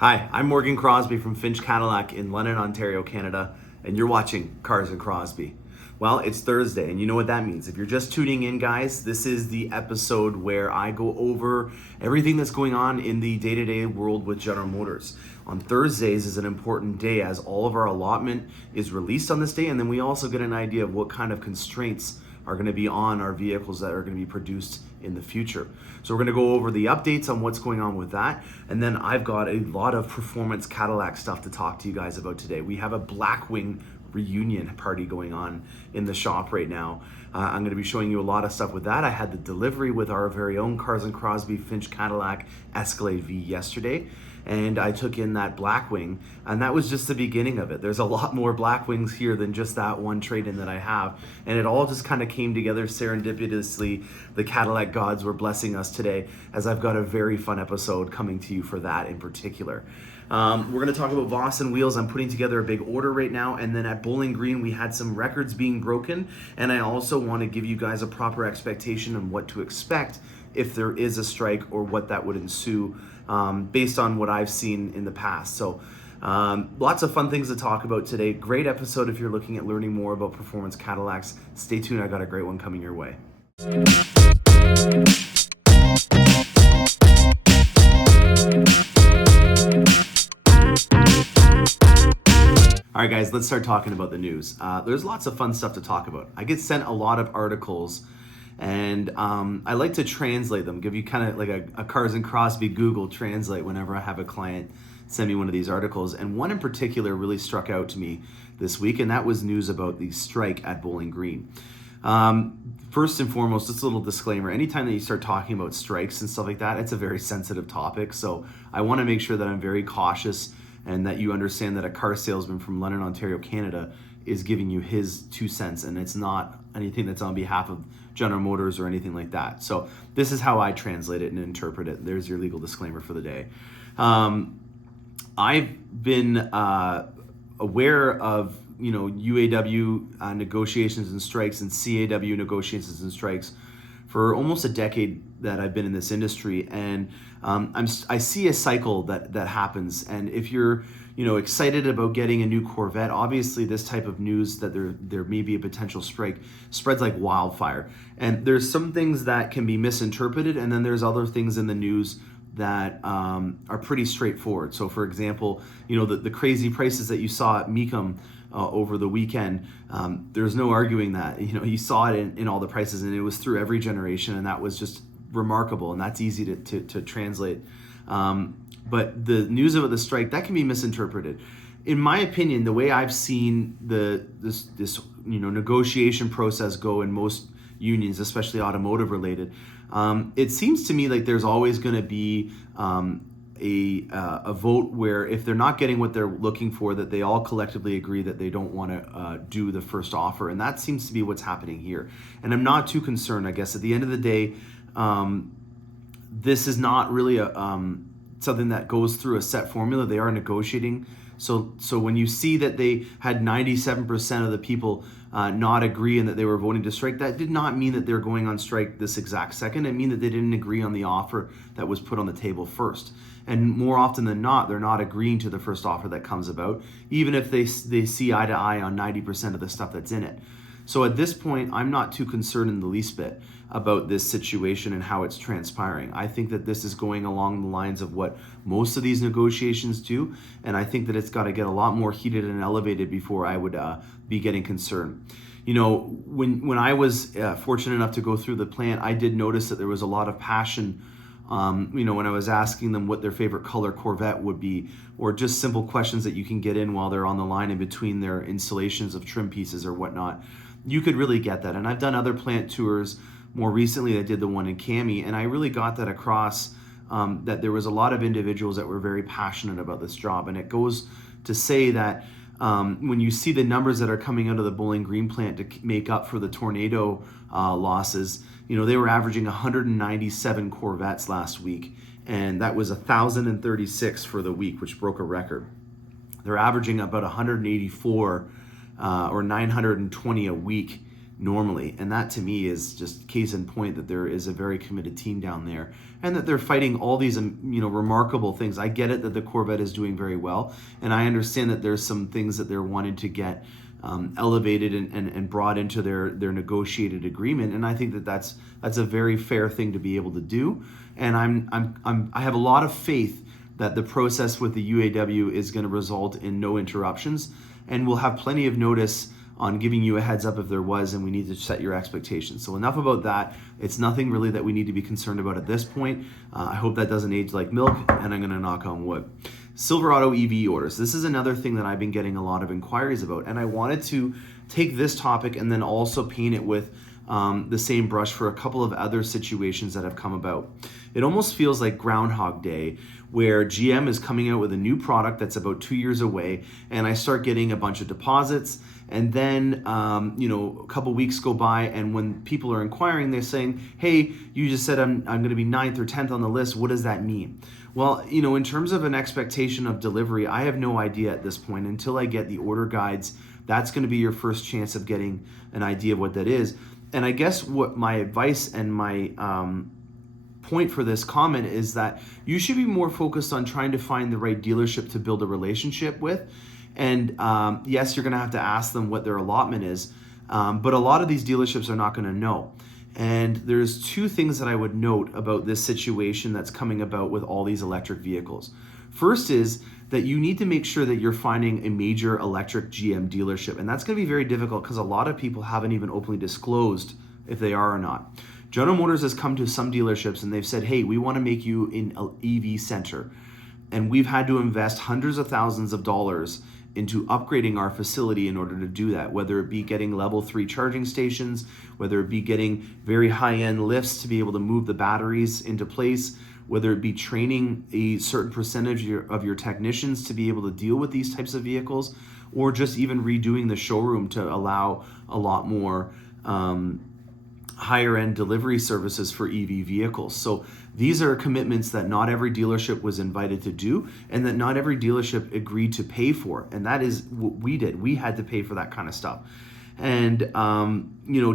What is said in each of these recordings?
Hi, I'm Morgan Crosbie from Finch Cadillac in London, Ontario, Canada, and you're watching Cars and Crosbie. Well, it's Thursday, and you know what that means. If you're just tuning in, guys, this is the episode where I go over everything that's going on in the day-to-day world with General Motors. On Thursdays is an important day as all of our allotment is released on this day, and then we also get an idea of what kind of constraints are going to be on our vehicles that are going to be produced in the future. So we're going to go over the updates on what's going on with that, and then I've got a lot of performance Cadillac stuff to talk to you guys about today. We have a Blackwing Reunion party going on in the shop right now. I'm going to be showing you a lot of stuff with that. I had the delivery with our very own Cars and Crosbie Finch Cadillac Escalade V yesterday, and I took in that Blackwing, and that was just the beginning of it. There's a lot more Blackwings here than just that one trade-in that I have, and it all just kind of came together serendipitously. The Cadillac gods were blessing us today, as I've got a very fun episode coming to you for that in particular. We're going to talk about Voss and Wheels. I'm putting together a big order right now, and then at Bowling Green we had some records being broken, and I also want to give you guys a proper expectation on what to expect if there is a strike or what that would ensue based on what I've seen in the past. So lots of fun things to talk about today. Great episode if you're looking at learning more about performance Cadillacs. Stay tuned, I got a great one coming your way. All right, guys, let's start talking about the news. There's lots of fun stuff to talk about. I get sent a lot of articles, and I like to translate them, give you kind of like a Cars and Crosbie Google Translate whenever I have a client send me one of these articles. And one in particular really struck out to me this week, and that was news about the strike at Bowling Green. First and foremost, just a little disclaimer, anytime that you start talking about strikes and stuff like that, it's a very sensitive topic. So I want to make sure that I'm very cautious and that you understand that a car salesman from London, Ontario, Canada is giving you his 2 cents, and it's not anything that's on behalf of General Motors or anything like that. So this is how I translate it and interpret it. There's your legal disclaimer for the day. I've been aware of UAW negotiations and strikes and CAW negotiations and strikes for almost a decade that I've been in this industry, and I see a cycle that happens. And if you're excited about getting a new Corvette, obviously this type of news that there may be a potential strike spreads like wildfire. And there's some things that can be misinterpreted, and then there's other things in the news that are pretty straightforward. So for example, the crazy prices that you saw at Mecum over the weekend, there's no arguing that. You saw it in all the prices, and it was through every generation, and that was just remarkable, and that's easy to translate. But the news about the strike, that can be misinterpreted. In my opinion, the way I've seen this negotiation process go in most unions, especially automotive related, it seems to me like there's always going to be a vote where if they're not getting what they're looking for, that they all collectively agree that they don't want to do the first offer, and that seems to be what's happening here. And I'm not too concerned. I guess at the end of the day, this is not really something that goes through a set formula. They are negotiating. So when you see that they had 97% of the people not agree and that they were voting to strike, that did not mean that they're going on strike this exact second. It mean that they didn't agree on the offer that was put on the table first. And more often than not, they're not agreeing to the first offer that comes about, even if they see eye to eye on 90% of the stuff that's in it. So at this point, I'm not too concerned in the least bit about this situation and how it's transpiring. I think that this is going along the lines of what most of these negotiations do, and I think that it's got to get a lot more heated and elevated before I would be getting concerned. When I was fortunate enough to go through the plant, I did notice that there was a lot of passion when I was asking them what their favorite color Corvette would be, or just simple questions that you can get in while they're on the line in between their installations of trim pieces or whatnot. You could really get that. And I've done other plant tours. More recently, I did the one in Cami, and I really got that across, that there was a lot of individuals that were very passionate about this job. And it goes to say that when you see the numbers that are coming out of the Bowling Green plant to make up for the tornado losses, they were averaging 197 Corvettes last week, and that was 1,036 for the week, which broke a record. They're averaging about 184 or 920 a week normally. And that to me is just case in point that there is a very committed team down there and that they're fighting all these remarkable things. I get it that the Corvette is doing very well, and I understand that there's some things that they're wanting to get elevated and brought into their negotiated agreement, and I think that that's a very fair thing to be able to do. And I have a lot of faith that the process with the UAW is going to result in no interruptions, and we'll have plenty of notice on giving you a heads up if there was, and we need to set your expectations. So enough about that. It's nothing really that we need to be concerned about at this point. I hope that doesn't age like milk, and I'm going to knock on wood. Silverado EV orders. This is another thing that I've been getting a lot of inquiries about, and I wanted to take this topic and then also paint it with the same brush for a couple of other situations that have come about. It almost feels like Groundhog Day, where GM is coming out with a new product that's about 2 years away, and I start getting a bunch of deposits, and then a couple weeks go by, and when people are inquiring, they're saying, hey, you just said I'm going to be 9th or 10th on the list. What does that mean? Well, in terms of an expectation of delivery, I have no idea at this point until I get the order guides. That's going to be your first chance of getting an idea of what that is. And I guess what my advice and my point for this comment is that you should be more focused on trying to find the right dealership to build a relationship with. And yes, you're going to have to ask them what their allotment is, but a lot of these dealerships are not going to know. And there's two things that I would note about this situation that's coming about with all these electric vehicles. First is that you need to make sure that you're finding a major electric GM dealership. And that's going to be very difficult because a lot of people haven't even openly disclosed if they are or not. General Motors has come to some dealerships and they've said, hey, we want to make you an EV center. And we've had to invest hundreds of thousands of dollars into upgrading our facility in order to do that, whether it be getting level 3 charging stations, whether it be getting very high-end lifts to be able to move the batteries into place, whether it be training a certain percentage of your technicians to be able to deal with these types of vehicles, or just even redoing the showroom to allow a lot more higher end delivery services for EV vehicles. So these are commitments that not every dealership was invited to do, and that not every dealership agreed to pay for. And that is what we did. We had to pay for that kind of stuff. And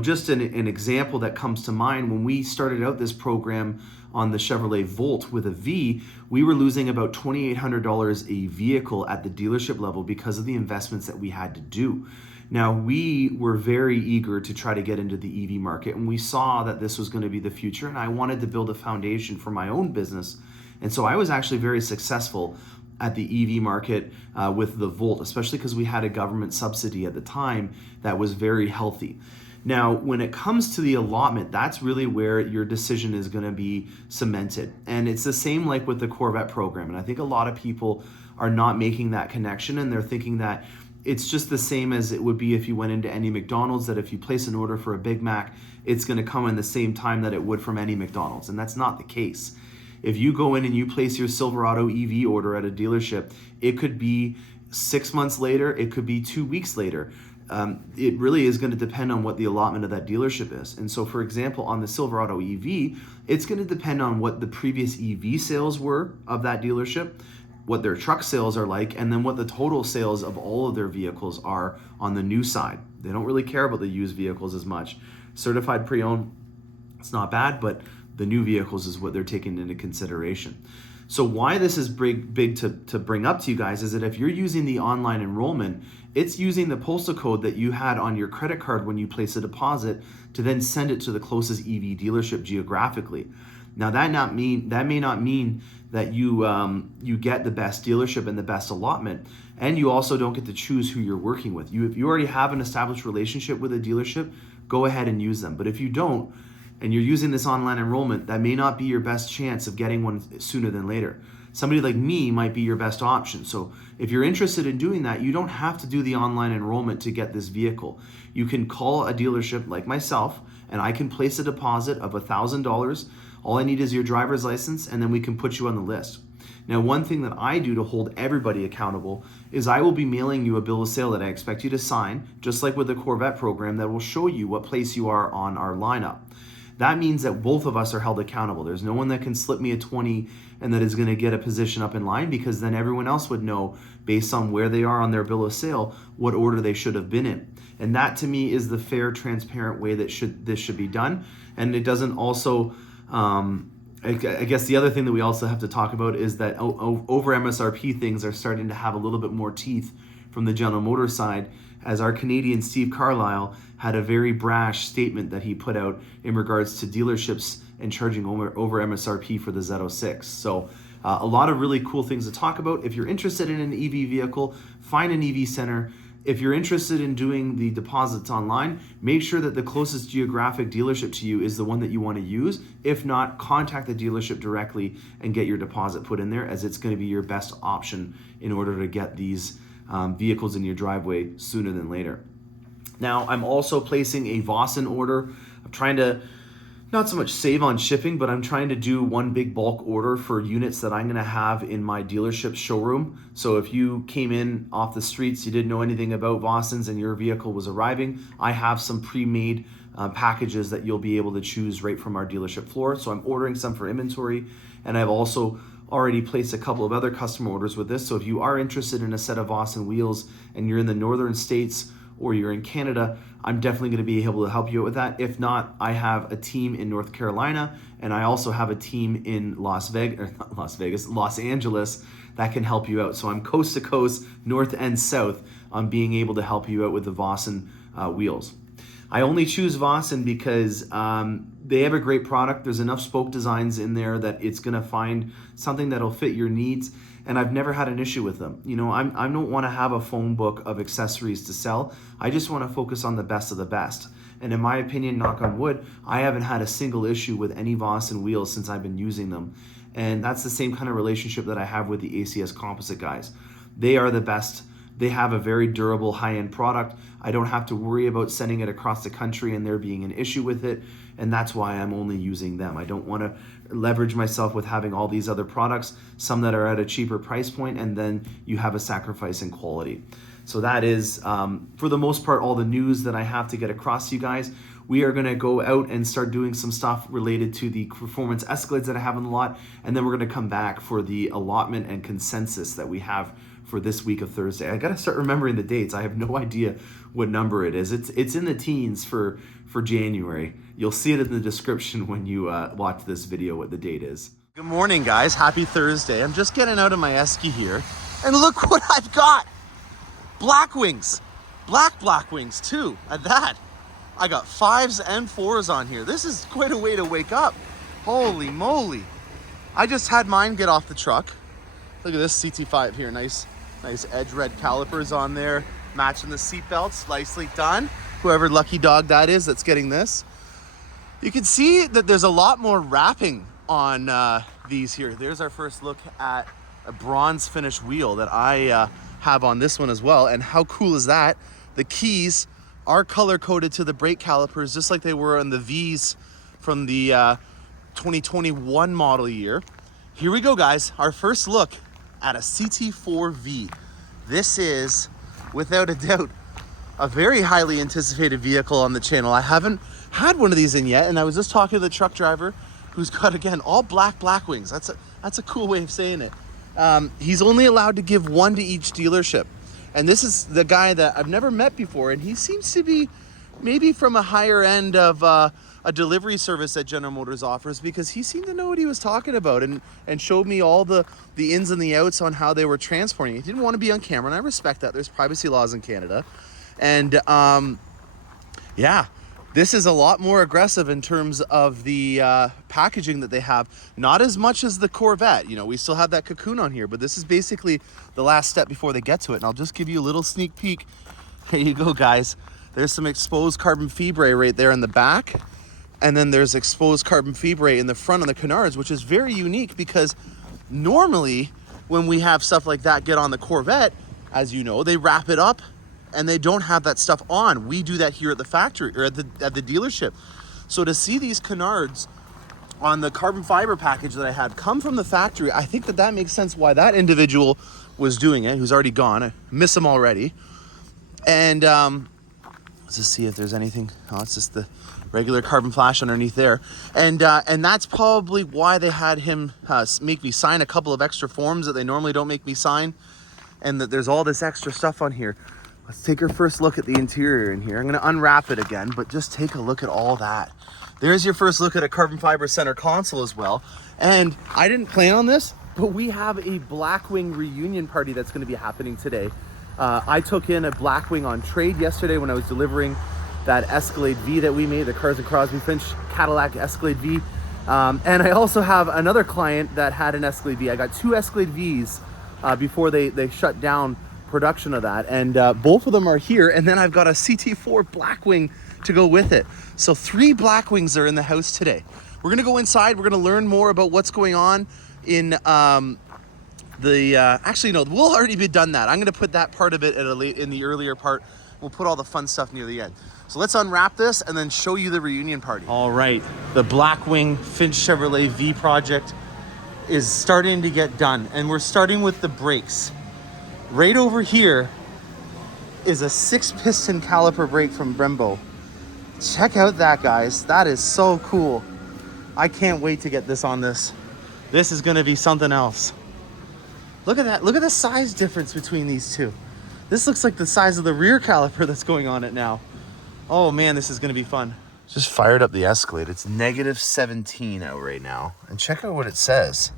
just an example that comes to mind, when we started out this program on the Chevrolet Volt with a V, we were losing about $2,800 a vehicle at the dealership level because of the investments that we had to do. Now, we were very eager to try to get into the EV market, and we saw that this was going to be the future, and I wanted to build a foundation for my own business. And so I was actually very successful at the EV market with the Volt, especially because we had a government subsidy at the time that was very healthy. Now, when it comes to the allotment, that's really where your decision is going to be cemented. And it's the same like with the Corvette program. And I think a lot of people are not making that connection, and they're thinking that it's just the same as it would be if you went into any McDonald's, that if you place an order for a Big Mac, it's going to come in the same time that it would from any McDonald's. And that's not the case. If you go in and you place your Silverado EV order at a dealership, it could be 6 months later, it could be 2 weeks later. It really is going to depend on what the allotment of that dealership is. And so, for example, on the Silverado EV, it's going to depend on what the previous EV sales were of that dealership, what their truck sales are like, and then what the total sales of all of their vehicles are on the new side. They don't really care about the used vehicles as much. Certified pre-owned, it's not bad, but the new vehicles is what they're taking into consideration. So why this is big to bring up to you guys is that if you're using the online enrollment, it's using the postal code that you had on your credit card when you place a deposit to then send it to the closest EV dealership geographically. Now that may not mean that you get the best dealership and the best allotment, and you also don't get to choose who you're working with. If you already have an established relationship with a dealership, go ahead and use them. But if you don't, and you're using this online enrollment, that may not be your best chance of getting one sooner than later. Somebody like me might be your best option. So if you're interested in doing that, you don't have to do the online enrollment to get this vehicle. You can call a dealership like myself, and I can place a deposit of $1,000. All I need is your driver's license, and then we can put you on the list. Now, one thing that I do to hold everybody accountable is I will be mailing you a bill of sale that I expect you to sign, just like with the Corvette program, that will show you what place you are on our lineup. That means that both of us are held accountable. There's no one that can slip me a 20 and that is going to get a position up in line, because then everyone else would know, based on where they are on their bill of sale, what order they should have been in. And that to me is the fair, transparent way that this should be done. And it doesn't also, I guess the other thing that we also have to talk about is that over MSRP things are starting to have a little bit more teeth from the General Motors side, as our Canadian Steve Carlisle had a very brash statement that he put out in regards to dealerships and charging over MSRP for the Z06. So a lot of really cool things to talk about. If you're interested in an EV vehicle, find an EV center. If you're interested in doing the deposits online, make sure that the closest geographic dealership to you is the one that you want to use. If not, contact the dealership directly and get your deposit put in there, as it's going to be your best option in order to get these vehicles in your driveway sooner than later. Now, I'm also placing a Vossen order. I'm trying to not so much save on shipping, but I'm trying to do one big bulk order for units that I'm going to have in my dealership showroom. So if you came in off the streets, you didn't know anything about Vossens and your vehicle was arriving, I have some pre-made packages that you'll be able to choose right from our dealership floor. So I'm ordering some for inventory, and I've also already placed a couple of other customer orders with this. So if you are interested in a set of Vossen wheels and you're in the northern states or you're in Canada, I'm definitely going to be able to help you out with that. If not, I have a team in North Carolina, and I also have a team in Los Angeles that can help you out. So I'm coast to coast, north and south, on being able to help you out with the Vossen wheels. I only choose Vossen because they have a great product. There's enough spoke designs in there that it's going to find something that'll fit your needs. And I've never had an issue with them. You know, I don't want to have a phone book of accessories to sell. I just want to focus on the best of the best. And in my opinion, knock on wood, I haven't had a single issue with any Vossen wheels since I've been using them. And that's the same kind of relationship that I have with the ACS Composite guys. They are the best. They have a very durable, high-end product. I don't have to worry about sending it across the country and there being an issue with it. And that's why I'm only using them. I don't want to leverage myself with having all these other products, some that are at a cheaper price point, and then you have a sacrifice in quality. So that is, for the most part, all the news that I have to get across to you guys. We are going to go out and start doing some stuff related to the performance Escalades that I have on the lot, and then we're going to come back for the allotment and consensus that we have for this week of Thursday. I got to start remembering the dates. I have no idea what number it is. It's in the teens for January. You'll see it in the description when you watch this video what the date is. Good morning, guys. Happy Thursday. I'm just getting out of my Esky here, and look what I've got. Blackwings. Blackwings too, at that. I got 5s and 4s on here. This is quite a way to wake up. Holy moly. I just had mine get off the truck. Look at this CT5 here. Nice edge red calipers on there, matching the seat belts. Nicely done. Whoever lucky dog that is that's getting this. You can see that there's a lot more wrapping on these here. There's our first look at a bronze finish wheel that I have on this one as well. And how cool is that? The keys are color coded to the brake calipers, just like they were on the V's from the 2021 model year. Here we go, guys. Our first look at a CT4V. This is, without a doubt, a very highly anticipated vehicle on the channel. I haven't had one of these in yet, and I was just talking to the truck driver who's got, again, all Blackwings. That's a cool way of saying it. He's only allowed to give one to each dealership. And this is the guy that I've never met before, and he seems to be maybe from a higher end of a delivery service that General Motors offers, because he seemed to know what he was talking about and showed me all the ins and the outs on how they were transporting. He didn't want to be on camera, and I respect that. There's privacy laws in Canada. And yeah, this is a lot more aggressive in terms of the packaging that they have. Not as much as the Corvette. You know, we still have that cocoon on here, but this is basically the last step before they get to it. And I'll just give you a little sneak peek. Here you go, guys. There's some exposed carbon fibre right there in the back. And then there's exposed carbon fibre in the front of the canards, which is very unique because normally when we have stuff like that get on the Corvette, as you know, they wrap it up and they don't have that stuff on. We do that here at the factory or at the dealership. So to see these canards on the carbon fiber package that I had come from the factory, I think that makes sense why that individual was doing it, who's already gone. I miss him already. And let's just see if there's anything. Oh, it's just the regular carbon flash underneath there. And that's probably why they had him make me sign a couple of extra forms that they normally don't make me sign. And that there's all this extra stuff on here. Let's take our first look at the interior in here. I'm gonna unwrap it again, but just take a look at all that. There's your first look at a carbon fiber center console as well. And I didn't plan on this, but we have a Blackwing Reunion party that's gonna be happening today. I took in a Blackwing on trade yesterday when I was delivering that Escalade V that we made, the Cars and Crosbie Finch Cadillac Escalade V. And I also have another client that had an Escalade V. I got 2 Escalade Vs before they shut down production of that, and both of them are here. And then I've got a CT4 Blackwing to go with it. So 3 Blackwings are in the house today. We're gonna go inside. We're gonna learn more about what's going on in actually no, we'll already be done that. I'm gonna put that part of it in the earlier part. We'll put all the fun stuff near the end. So let's unwrap this and then show you the reunion party. All right, the Blackwing Finch Chevrolet V project is starting to get done, and we're starting with the brakes. Right over here is a 6-piston caliper brake from Brembo. Check out that, guys. That is so cool. I can't wait to get this on this. This is gonna be something else. Look at that. Look at the size difference between these two. This looks like the size of the rear caliper that's going on it now. Oh man, this is gonna be fun. Just fired up the Escalade. It's -17 out right now. And check out what it says.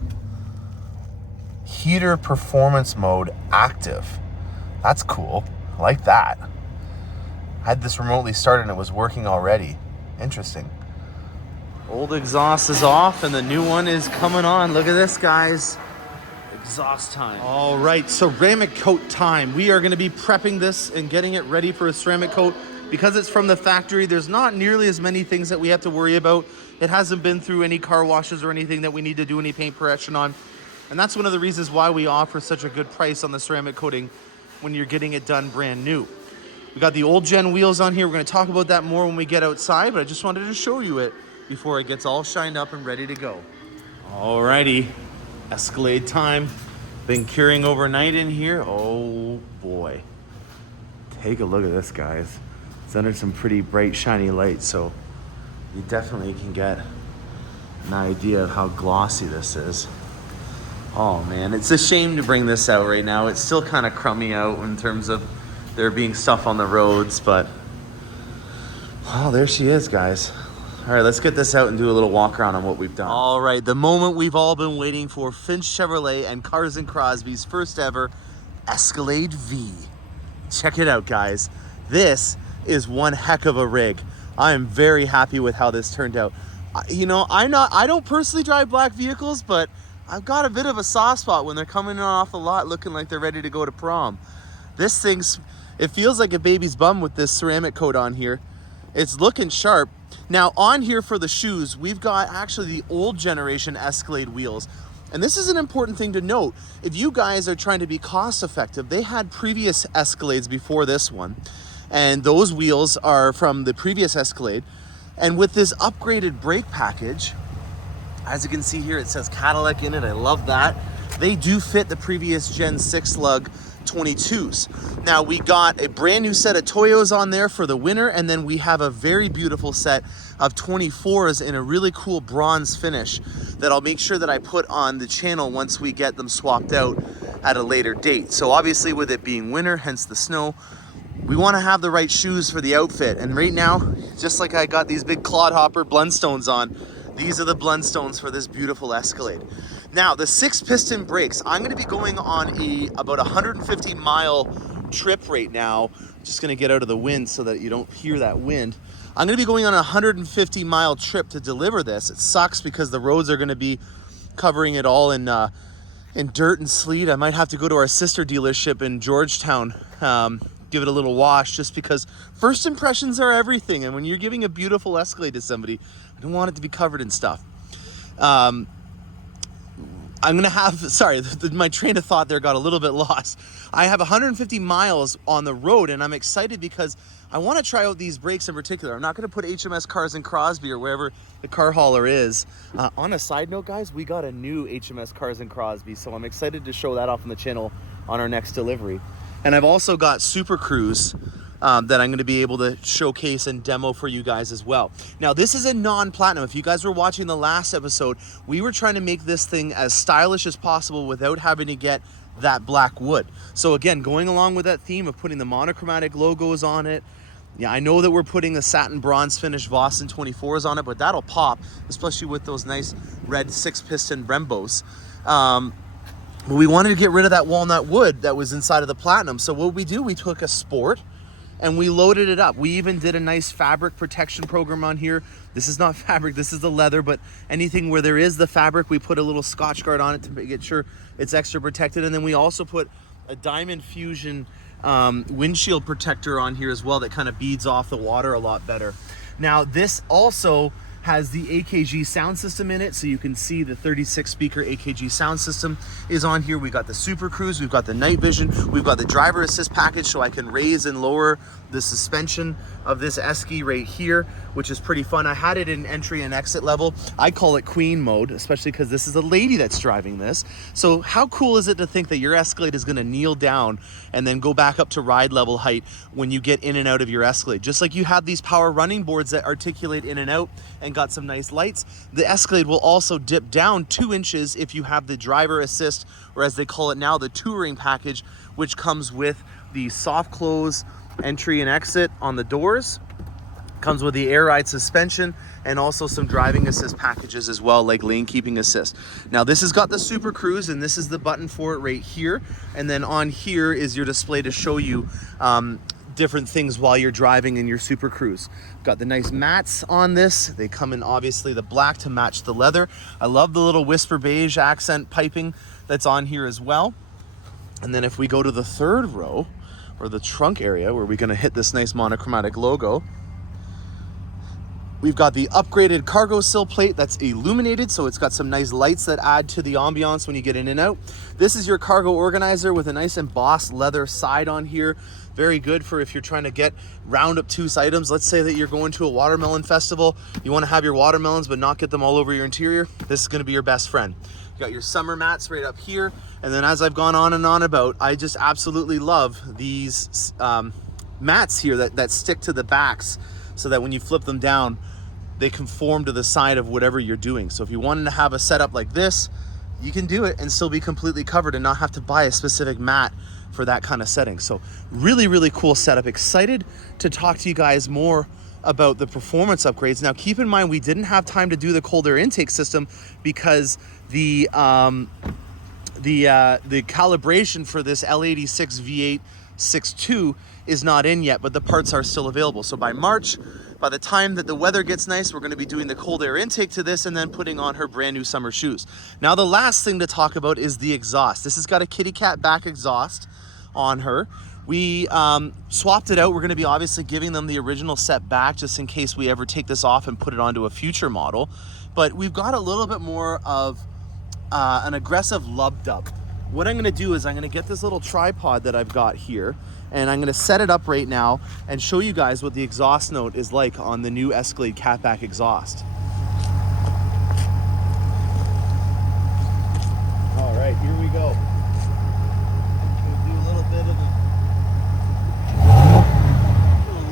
Heater performance mode active. That's cool. I like that. I had this remotely started and it was working already. Interesting. Old exhaust is off and the new one is coming on. Look at this, guys. Exhaust time. All right, ceramic coat time. We are going to be prepping this and getting it ready for a ceramic coat. Because it's from the factory, there's not nearly as many things that we have to worry about. It hasn't been through any car washes or anything that we need to do any paint correction on. And that's one of the reasons why we offer such a good price on the ceramic coating when you're getting it done brand new. We got the old gen wheels on here. We're going to talk about that more when we get outside, but I just wanted to show you it before it gets all shined up and ready to go. Alrighty, Escalade time. Been curing overnight in here. Oh boy. Take a look at this, guys. It's under some pretty bright, shiny light, so you definitely can get an idea of how glossy this is. Oh man, it's a shame to bring this out right now. It's still kind of crummy out in terms of there being stuff on the roads, but oh, there she is, guys. All right, let's get this out and do a little walk around on what we've done. All right, the moment we've all been waiting for, Finch Chevrolet and Cars and Crosby's first ever Escalade V. Check it out, guys. This is one heck of a rig. I am very happy with how this turned out. You know, I don't personally drive black vehicles, but I've got a bit of a soft spot when they're coming off the lot looking like they're ready to go to prom. This thing's, it feels like a baby's bum with this ceramic coat on here. It's looking sharp. Now on here for the shoes, we've got actually the old generation Escalade wheels. And this is an important thing to note. If you guys are trying to be cost effective, they had previous Escalades before this one. And those wheels are from the previous Escalade. And with this upgraded brake package, as you can see here, it says Cadillac in it. I love that. They do fit the previous Gen 6 lug 22s. Now we got a brand new set of Toyos on there for the winter, and then we have a very beautiful set of 24s in a really cool bronze finish that I'll make sure that I put on the channel once we get them swapped out at a later date. So obviously with it being winter, hence the snow, we want to have the right shoes for the outfit. And right now, just like I got these big Clodhopper Blundstones on, these are the Blundstones for this beautiful Escalade. Now, the 6-piston brakes, I'm going to be going on about 150-mile trip right now. Just going to get out of the wind so that you don't hear that wind. I'm going to be going on a 150-mile trip to deliver this. It sucks because the roads are going to be covering it all in dirt and sleet. I might have to go to our sister dealership in Georgetown, give it a little wash, just because first impressions are everything. And when you're giving a beautiful Escalade to somebody, I don't want it to be covered in stuff. I'm gonna have, sorry, my train of thought there got a little bit lost. I have 150 miles on the road, and I'm excited because I want to try out these brakes in particular. I'm not gonna put HMS Cars and Crosby or wherever the car hauler is. On a side note, guys, we got a new HMS Cars and Crosby, so I'm excited to show that off on the channel on our next delivery. And I've also got Super Cruise that I'm going to be able to showcase and demo for you guys as well. Now, this is a non-platinum. If you guys were watching the last episode, we were trying to make this thing as stylish as possible without having to get that black wood. So again, going along with that theme of putting the monochromatic logos on it. Yeah, I know that we're putting the satin bronze finish Vossen 24s on it, but that'll pop, especially with those nice red 6-piston Brembos. But we wanted to get rid of that walnut wood that was inside of the Platinum. So what we do, we took a Sport and we loaded it up. We even did a nice fabric protection program on here. This is not fabric, this is the leather, but anything where there is the fabric, we put a little Scotch Guard on it to get sure it's extra protected. And then we also put a Diamond Fusion windshield protector on here as well that kind of beads off the water a lot better. Now this also has the AKG sound system in it, so you can see the 36 speaker AKG sound system is on here. We got the Super Cruise, we've got the night vision, we've got the driver assist package, so I can raise and lower the suspension of this Esky right here, which is pretty fun. I had it in entry and exit level. I call it queen mode, especially because this is a lady that's driving this. So how cool is it to think that your Escalade is going to kneel down and then go back up to ride level height when you get in and out of your Escalade? Just like you have these power running boards that articulate in and out and got some nice lights, the Escalade will also dip down 2 inches if you have the driver assist, or as they call it now, the touring package, which comes with the soft close entry and exit on the doors, comes with the air ride suspension, and also some driving assist packages as well, like lane keeping assist. Now this has got the Super Cruise, and this is the button for it right here, and then on here is your display to show you different things while you're driving in your Super Cruise. Got the nice mats on this. They come in obviously the black to match the leather. I love the little whisper beige accent piping that's on here as well. And then if we go to the third row, or the trunk area, where we're gonna hit this nice monochromatic logo, we've got the upgraded cargo sill plate that's illuminated, so it's got some nice lights that add to the ambiance when you get in and out. This is your cargo organizer with a nice embossed leather side on here. Very good for if you're trying to round up 2 items. Let's say that you're going to a watermelon festival. You want to have your watermelons but not get them all over your interior. This is going to be your best friend. You got your summer mats right up here. And then as I've gone on and on about, I just absolutely love these mats here that stick to the backs, so that when you flip them down, they conform to the side of whatever you're doing. So if you wanted to have a setup like this, you can do it and still be completely covered and not have to buy a specific mat for that kind of setting. So really, really cool setup. Excited to talk to you guys more about the performance upgrades. Now keep in mind, we didn't have time to do the cold air intake system because the calibration for this L86 V8 6.2 is not in yet, but the parts are still available. So by March, by the time that the weather gets nice, we're going to be doing the cold air intake to this and then putting on her brand new summer shoes. Now the last thing to talk about is the exhaust. This has got a kitty cat back exhaust on her. We swapped it out. We're going to be obviously giving them the original set back just in case we ever take this off and put it onto a future model. But we've got a little bit more of an aggressive lub dub. What I'm going to do is I'm going to get this little tripod that I've got here, and I'm going to set it up right now and show you guys what the exhaust note is like on the new Escalade catback exhaust. All right, here we go. I'm going to do a little bit of a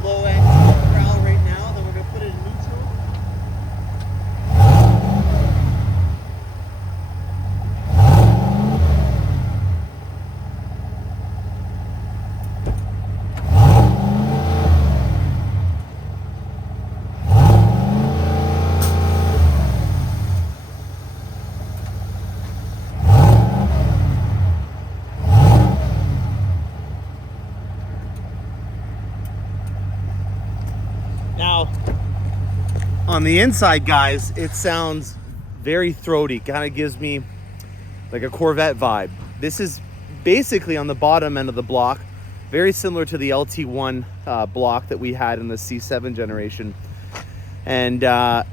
low end growl right now, then we're going to put it in neutral. On the inside, guys, it sounds very throaty. Kind of gives me like a Corvette vibe. This is basically on the bottom end of the block, very similar to the LT1 block that we had in the C7 generation. And I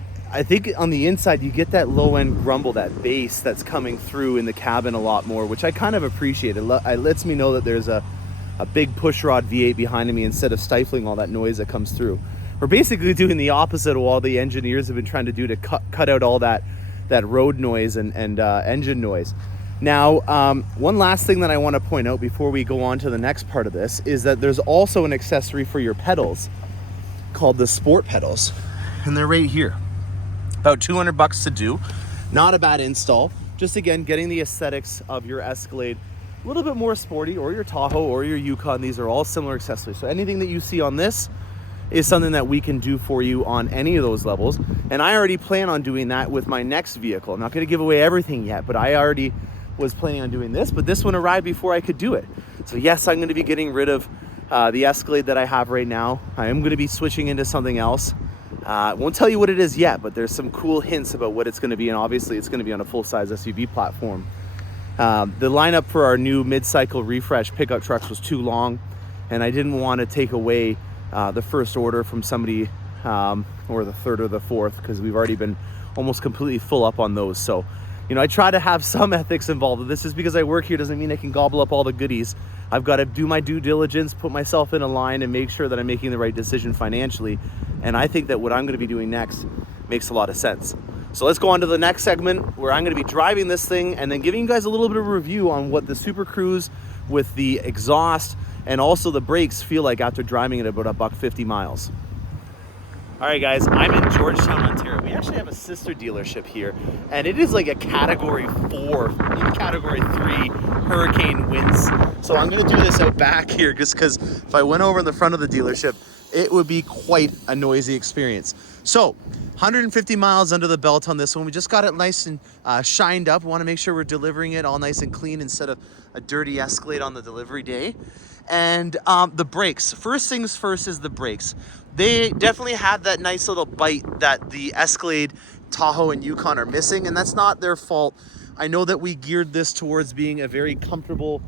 think on the inside, you get that low end grumble, that bass that's coming through in the cabin a lot more, which I kind of appreciate. It lets me know that there's a big pushrod V8 behind me instead of stifling all that noise that comes through. We're basically doing the opposite of what the engineers have been trying to do to cut out all that road noise and engine noise. Now, one last thing that I want to point out before we go on to the next part of this is that there's also an accessory for your pedals called the Sport pedals, and they're right here. About $200 to do. Not a bad install. Just again, getting the aesthetics of your Escalade a little bit more sporty, or your Tahoe or your Yukon. These are all similar accessories. So anything that you see on this is something that we can do for you on any of those levels. And I already plan on doing that with my next vehicle. I'm not going to give away everything yet, but I already was planning on doing this, but this one arrived before I could do it. So yes, I'm going to be getting rid of the Escalade that I have right now. I am going to be switching into something else. Won't tell you what it is yet, but there's some cool hints about what it's going to be, and obviously it's going to be on a full-size SUV platform. The lineup for our new mid-cycle refresh pickup trucks was too long, and I didn't want to take away the first order from somebody, or the third or the fourth, because we've already been almost completely full up on those. So, you know, I try to have some ethics involved. This is because I work here doesn't mean I can gobble up all the goodies. I've got to do my due diligence, put myself in a line, and make sure that I'm making the right decision financially. And I think that what I'm going to be doing next makes a lot of sense. So let's go on to the next segment where I'm going to be driving this thing and then giving you guys a little bit of a review on what the Super Cruise with the exhaust and also the brakes feel like after driving it about $150 miles. All right, guys, I'm in Georgetown, Ontario. We actually have a sister dealership here, and it is like a Category 4, maybe Category 3 hurricane winds. So I'm going to do this out back here just because if I went over in the front of the dealership, it would be quite a noisy experience. So 150 miles under the belt on this one. We just got it nice and shined up. We want to make sure we're delivering it all nice and clean instead of a dirty Escalade on the delivery day. And the brakes. First things first is the brakes. They definitely have that nice little bite that the Escalade, Tahoe, and Yukon are missing, and that's not their fault. I know that we geared this towards being a very comfortable,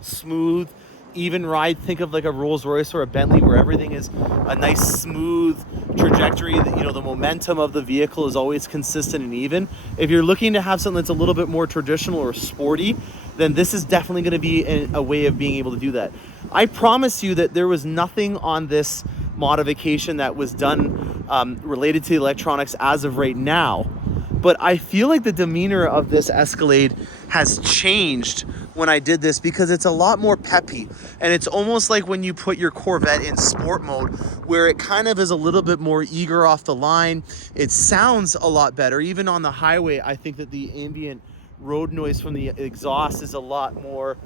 smooth, even ride. Think of like a Rolls Royce or a Bentley where everything is a nice smooth trajectory. That, you know, the momentum of the vehicle is always consistent and even. If you're looking to have something that's a little bit more traditional or sporty, then this is definitely going to be a way of being able to do that. I promise you that there was nothing on this modification that was done related to the electronics as of right now, but I feel like the demeanor of this Escalade has changed when I did this because it's a lot more peppy, and it's almost like when you put your Corvette in sport mode where it kind of is a little bit more eager off the line. It sounds a lot better. Even on the highway, I think that the ambient road noise from the exhaust is a lot more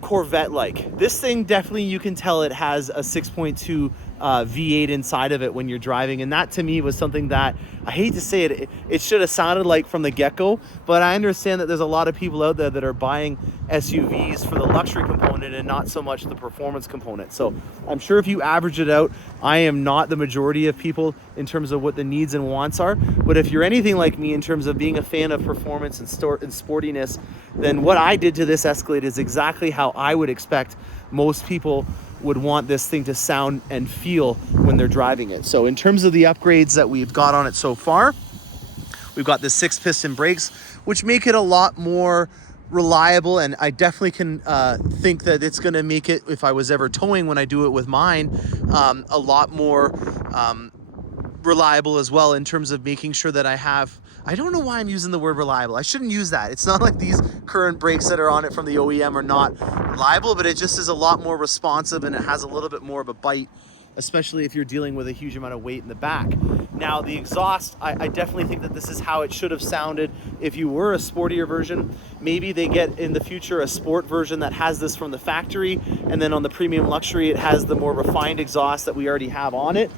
Corvette-like. This thing definitely, you can tell it has a 6.2 V8 inside of it when you're driving, and that to me was something that I hate to say it should have sounded like from the get-go, but I understand that there's a lot of people out there that are buying SUVs for the luxury component and not so much the performance component. So I'm sure if you average it out, I am not the majority of people in terms of what the needs and wants are, but if you're anything like me in terms of being a fan of performance and sportiness, then what I did to this Escalade is exactly how I would expect most people would want this thing to sound and feel when they're driving it. So in terms of the upgrades that we've got on it so far, we've got the 6-piston brakes, which make it a lot more reliable, and I definitely can think that it's going to make it, if I was ever towing when I do it with mine, a lot more reliable as well, in terms of making sure that I don't know why I'm using the word reliable. I shouldn't use that. It's not like these current brakes that are on it from the OEM are not reliable, but it just is a lot more responsive, and it has a little bit more of a bite, especially if you're dealing with a huge amount of weight in the back. Now the exhaust, I definitely think that this is how it should have sounded if you were a sportier version. Maybe they get in the future a sport version that has this from the factory, and then on the premium luxury it has the more refined exhaust that we already have on it.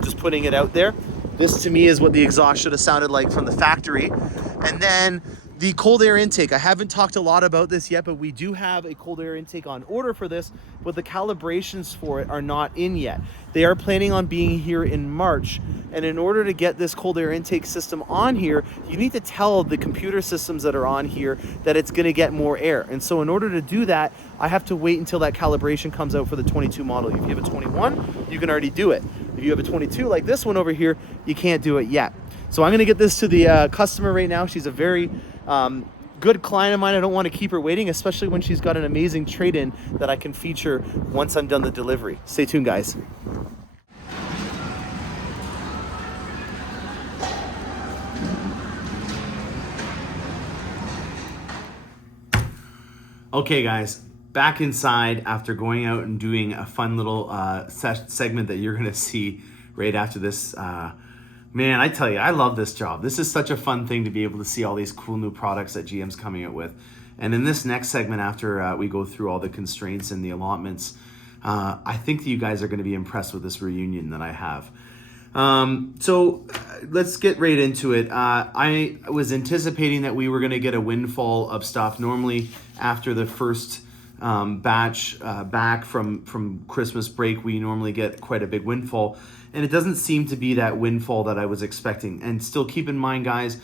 Just putting it out there. This to me is what the exhaust should have sounded like from the factory. And then the cold air intake. I haven't talked a lot about this yet, but we do have a cold air intake on order for this, but the calibrations for it are not in yet. They are planning on being here in March. And in order to get this cold air intake system on here, you need to tell the computer systems that are on here that it's going to get more air. And so in order to do that, I have to wait until that calibration comes out for the 22 model. If you have a 21, you can already do it. If you have a 22 like this one over here, you can't do it yet. So I'm going to get this to the customer right now. She's a very good client of mine. I don't want to keep her waiting, especially when she's got an amazing trade-in that I can feature once I'm done the delivery. Stay tuned, guys. Okay, guys, back inside after going out and doing a fun little segment that you're going to see right after this. Man, I tell you, I love this job. This is such a fun thing to be able to see all these cool new products that GM's coming out with. And in this next segment, after we go through all the constraints and the allotments, I think that you guys are going to be impressed with this reunion that I have. So let's get right into it. I was anticipating that we were going to get a windfall of stuff. Normally, after the first batch back from Christmas break, we normally get quite a big windfall. And it doesn't seem to be that windfall that I was expecting. And still keep in mind, guys,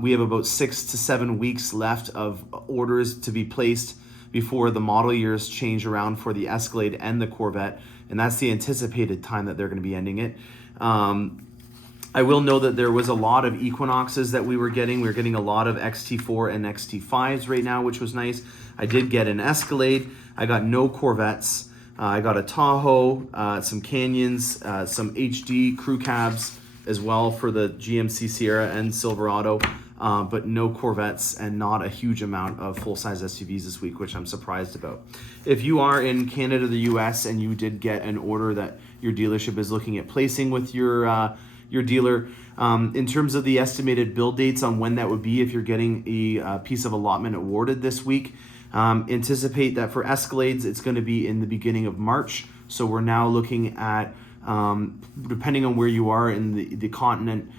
we have about 6 to 7 weeks left of orders to be placed before the model years change around for the Escalade and the Corvette. And that's the anticipated time that they're going to be ending it. I will know that there was a lot of Equinoxes that we were getting. We were getting a lot of XT4 and XT5s right now, which was nice. I did get an Escalade. I got no Corvettes. I got a Tahoe, some Canyons, some HD crew cabs as well for the GMC Sierra and Silverado, but no Corvettes and not a huge amount of full-size SUVs this week, which I'm surprised about. If you are in Canada, the US, and you did get an order that your dealership is looking at placing with your dealer, in terms of the estimated build dates on when that would be, if you're getting a piece of allotment awarded this week, anticipate that for Escalades, it's going to be in the beginning of March. So we're now looking at, depending on where you are in the continent,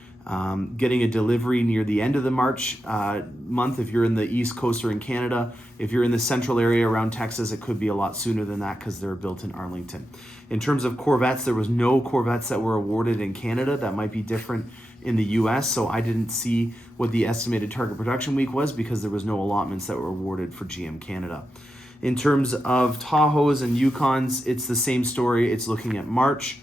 getting a delivery near the end of the March month if you're in the East Coast or in Canada. If you're in the central area around Texas, it could be a lot sooner than that because they're built in Arlington. In terms of Corvettes, there was no Corvettes that were awarded in Canada. That might be different in the US, so I didn't see what the estimated target production week was because there was no allotments that were awarded for GM Canada. In terms of Tahoes and Yukons, it's the same story. It's looking at March.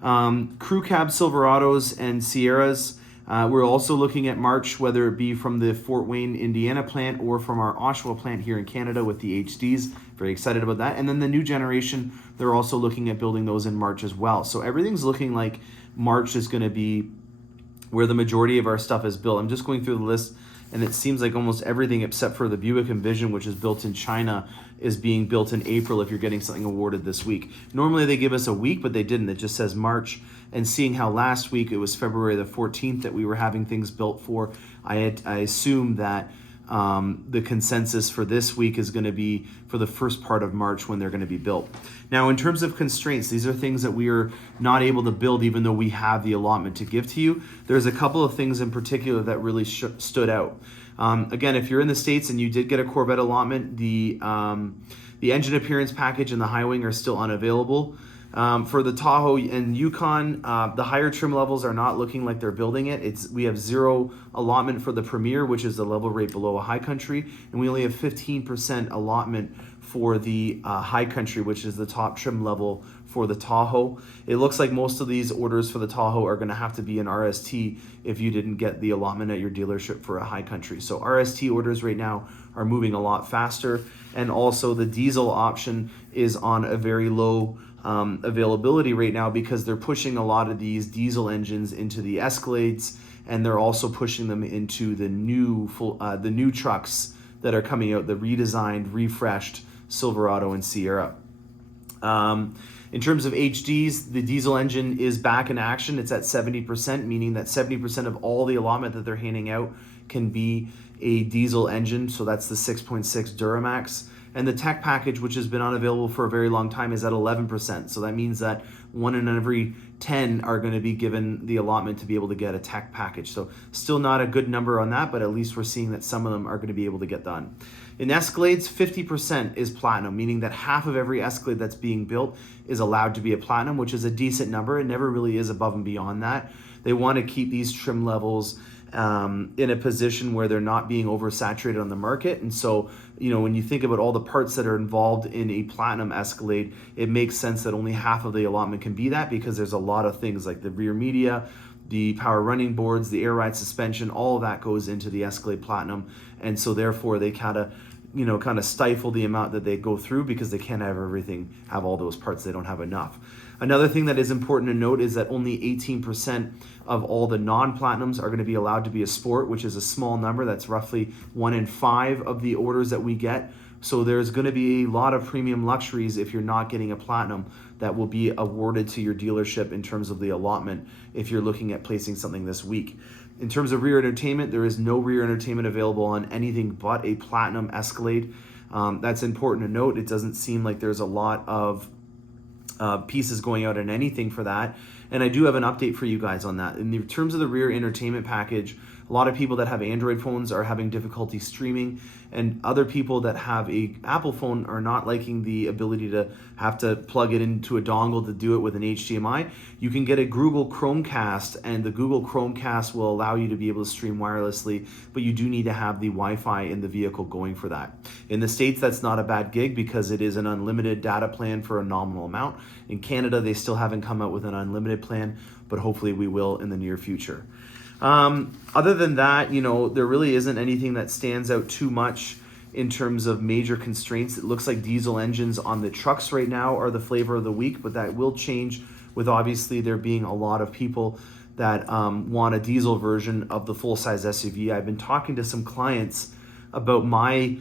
Crew cab Silverados and Sierras, we're also looking at March, whether it be from the Fort Wayne, Indiana plant or from our Oshawa plant here in Canada with the HDs. Very excited about that. And then the new generation, they're also looking at building those in March as well. So everything's looking like March is going to be where the majority of our stuff is built. I'm just going through the list, and it seems like almost everything except for the Buick Envision, which is built in China, is being built in April if you're getting something awarded this week. Normally they give us a week, but they didn't. It just says March. And seeing how last week it was February the 14th that we were having things built for, I assume that the consensus for this week is going to be for the first part of March when they're going to be built. Now, in terms of constraints, these are things that we are not able to build even though we have the allotment to give to you. There's a couple of things in particular that really stood out. Again, if you're in the States and you did get a Corvette allotment, the engine appearance package and the high wing are still unavailable. For the Tahoe and Yukon, the higher trim levels are not looking like they're building it. We have 0 allotment for the Premier, which is the level rate below a high country, and we only have 15% allotment for the high country, which is the top trim level for the Tahoe. It looks like most of these orders for the Tahoe are going to have to be an RST if you didn't get the allotment at your dealership for a high country. So RST orders right now are moving a lot faster, and also the diesel option is on a very low availability right now because they're pushing a lot of these diesel engines into the Escalades, and they're also pushing them into the new trucks that are coming out, the redesigned, refreshed Silverado and Sierra. In terms of HDs, the diesel engine is back in action. It's at 70%, meaning that 70% of all the allotment that they're handing out can be a diesel engine. So that's the 6.6 Duramax. And the tech package, which has been unavailable for a very long time, is at 11%. So that means that 1 in every 10 are going to be given the allotment to be able to get a tech package. So still not a good number on that, but at least we're seeing that some of them are going to be able to get done. In Escalades, 50% is platinum, meaning that half of every Escalade that's being built is allowed to be a platinum, which is a decent number. It never really is above and beyond that. They want to keep these trim levels in a position where they're not being oversaturated on the market. And so, when you think about all the parts that are involved in a platinum Escalade, it makes sense that only half of the allotment can be that, because there's a lot of things like the rear media, the power running boards, the air ride suspension, all of that goes into the Escalade Platinum. And so therefore they kind of stifle the amount that they go through because they can't have everything, have all those parts. They don't have enough. Another thing that is important to note is that only 18% of all the non-platinums are going to be allowed to be a sport, which is a small number. That's roughly 1 in 5 of the orders that we get. So there's going to be a lot of premium luxuries if you're not getting a platinum that will be awarded to your dealership in terms of the allotment if you're looking at placing something this week. In terms of rear entertainment, there is no rear entertainment available on anything but a Platinum Escalade. That's important to note. It doesn't seem like there's a lot of pieces going out in anything for that. And I do have an update for you guys on that. In terms of the rear entertainment package, a lot of people that have Android phones are having difficulty streaming, and other people that have a Apple phone are not liking the ability to have to plug it into a dongle to do it with an HDMI. You can get a Google Chromecast, and the Google Chromecast will allow you to be able to stream wirelessly, but you do need to have the Wi-Fi in the vehicle going for that. In the States, that's not a bad gig because it is an unlimited data plan for a nominal amount. In Canada, they still haven't come out with an unlimited plan, but hopefully we will in the near future. Other than that, you know, there really isn't anything that stands out too much in terms of major constraints. It looks like diesel engines on the trucks right now are the flavor of the week, but that will change with obviously there being a lot of people that want a diesel version of the full-size SUV. I've been talking to some clients about my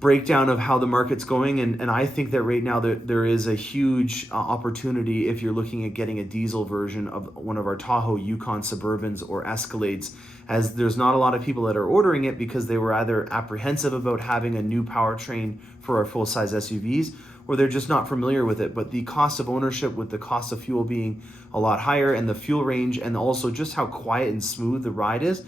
breakdown of how the market's going, and I think that right now there is a huge opportunity if you're looking at getting a diesel version of one of our Tahoe, Yukon Suburbans or Escalades, as there's not a lot of people that are ordering it because they were either apprehensive about having a new powertrain for our full-size SUVs, or they're just not familiar with it. But the cost of ownership, with the cost of fuel being a lot higher, and the fuel range, and also just how quiet and smooth the ride is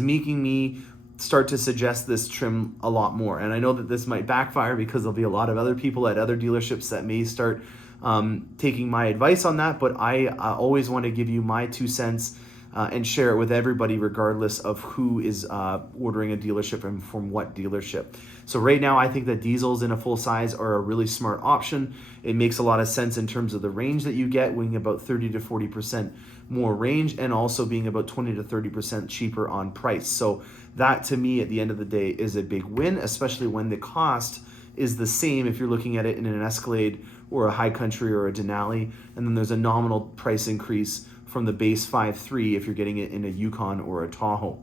making me start to suggest this trim a lot more. And I know that this might backfire because there'll be a lot of other people at other dealerships that may start taking my advice on that, but I always want to give you my 2 cents and share it with everybody regardless of who is ordering a dealership and from what dealership. So right now I think that diesels in a full size are a really smart option. It makes a lot of sense in terms of the range that you get, being about 30 to 40% more range, and also being about 20 to 30% cheaper on price. So that to me at the end of the day is a big win, especially when the cost is the same if you're looking at it in an Escalade or a High Country or a Denali, and then there's a nominal price increase from the base 5.3 if you're getting it in a Yukon or a Tahoe.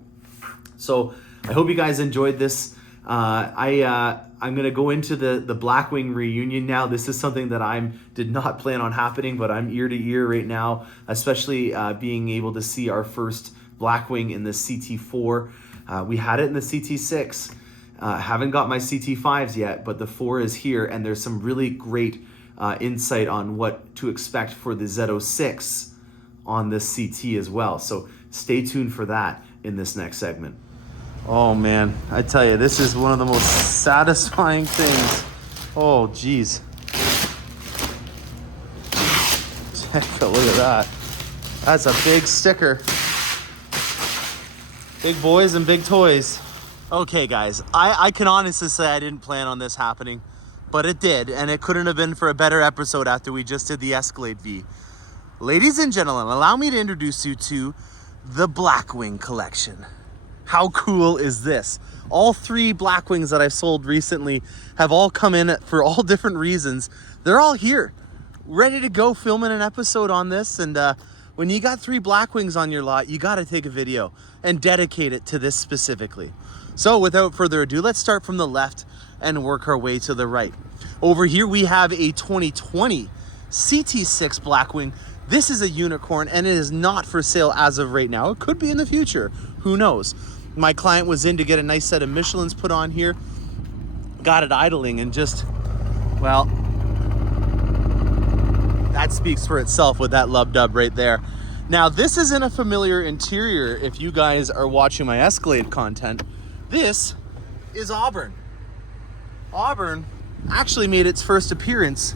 So I hope you guys enjoyed this. I'm going to go into the Blackwing Reunion now. This is something that I did not plan on happening, but I'm ear to ear right now, especially being able to see our first Blackwing in the CT4. We had it in the CT6. Haven't got my CT5s yet, but the 4 is here, and there's some really great insight on what to expect for the Z06 on this CT as well. So stay tuned for that in this next segment. Oh man, I tell you, this is one of the most satisfying things. Oh geez. Check a look at that. That's a big sticker. Big boys and big toys. Okay guys, I can honestly say I didn't plan on this happening, but it did, and it couldn't have been for a better episode after we just did the Escalade V. Ladies and gentlemen, allow me to introduce you to the Blackwing collection. How cool is this? All 3 Blackwings that I've sold recently have all come in for all different reasons. They're all here, ready to go, filming an episode on this. And when you got 3 Blackwings on your lot, you got to take a video and dedicate it to this specifically. So without further ado, let's start from the left and work our way to the right. Over here we have a 2020 CT6 Blackwing. This is a unicorn, and it is not for sale as of right now. It could be in the future, who knows. My client was in to get a nice set of Michelins put on here, got it idling, and just, well, that speaks for itself with that lub dub right there. Now, this isn't a familiar interior if you guys are watching my Escalade content. This is Auburn. Auburn actually made its first appearance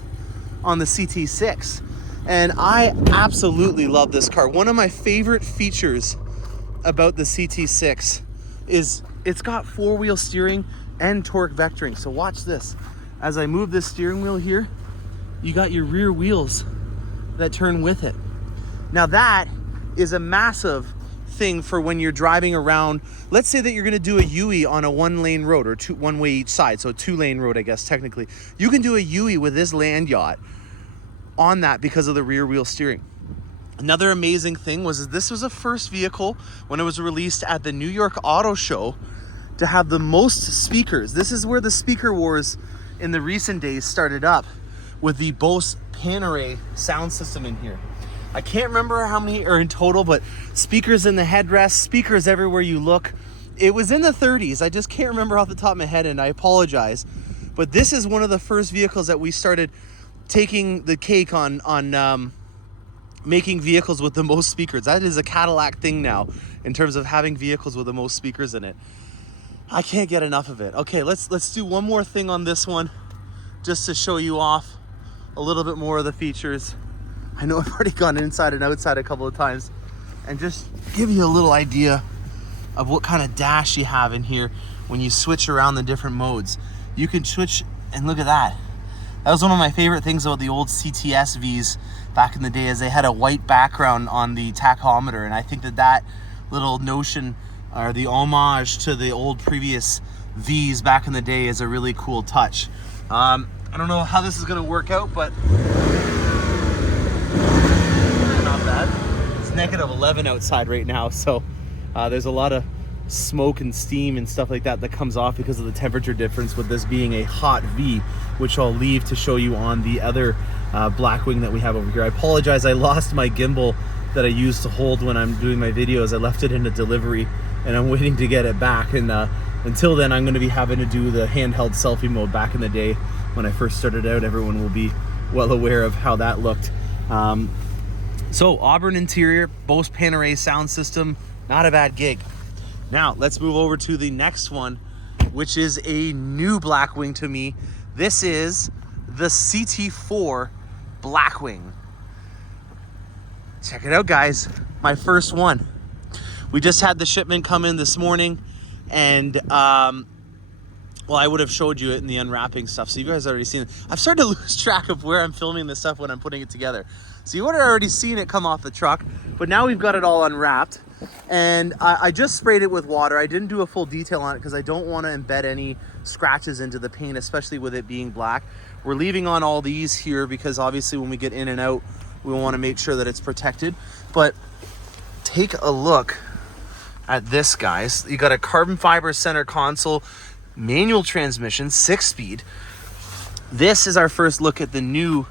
on the CT6, and I absolutely love this car. One of my favorite features about the CT6 is it's got 4-wheel steering and torque vectoring. So watch this. As I move this steering wheel here, you got your rear wheels that turn with it. Now that is a massive thing for when you're driving around. Let's say that you're gonna do a UE on a 1-lane road, or one way each side, so a 2-lane road, I guess technically. You can do a UE with this land yacht on that because of the rear wheel steering. Another amazing thing was this was the first vehicle when it was released at the New York Auto Show to have the most speakers. This is where the speaker wars in the recent days started up, with the Bose Panerai sound system in here. I can't remember how many are in total, but speakers in the headrest, speakers everywhere you look. It was in the 30s. I just can't remember off the top of my head, and I apologize. But this is one of the first vehicles that we started taking the cake on making vehicles with the most speakers. That is a Cadillac thing now in terms of having vehicles with the most speakers in it. I can't get enough of it. Okay, let's do one more thing on this one just to show you off a little bit more of the features. I know I've already gone inside and outside a couple of times, and just give you a little idea of what kind of dash you have in here when you switch around the different modes. You can switch, and look at that. That was one of my favorite things about the old CTS Vs back in the day, is they had a white background on the tachometer, and I think that little notion, or the homage to the old previous Vs back in the day, is a really cool touch. I don't know how this is going to work out, but not bad. It's -11 outside right now, so there's a lot of smoke and steam and stuff like that comes off because of the temperature difference, with this being a hot V, which I'll leave to show you on the other Blackwing that we have over here. I apologize, I lost my gimbal that I use to hold when I'm doing my videos. I left it in a delivery and I'm waiting to get it back, and until then I'm going to be having to do the handheld selfie mode. Back in the day when I first started out, everyone will be well aware of how that looked. So Auburn interior, Bose Panerai sound system, not a bad gig. Now let's move over to the next one, which is a new Blackwing to me. This is the CT4 Blackwing. Check it out, guys. My first one. We just had the shipment come in this morning, and well, I would have showed you it in the unwrapping stuff, so you guys already seen it. I've started to lose track of where I'm filming this stuff when I'm putting it together. So you would have already seen it come off the truck, but now we've got it all unwrapped, and I just sprayed it with water. I didn't do a full detail on it because I don't want to embed any scratches into the paint, especially with it being black. We're leaving on all these here because obviously when we get in and out, we want to make sure that it's protected. But take a look at this, guys. You got a carbon fiber center console, manual transmission, 6-speed. This is our first look at the new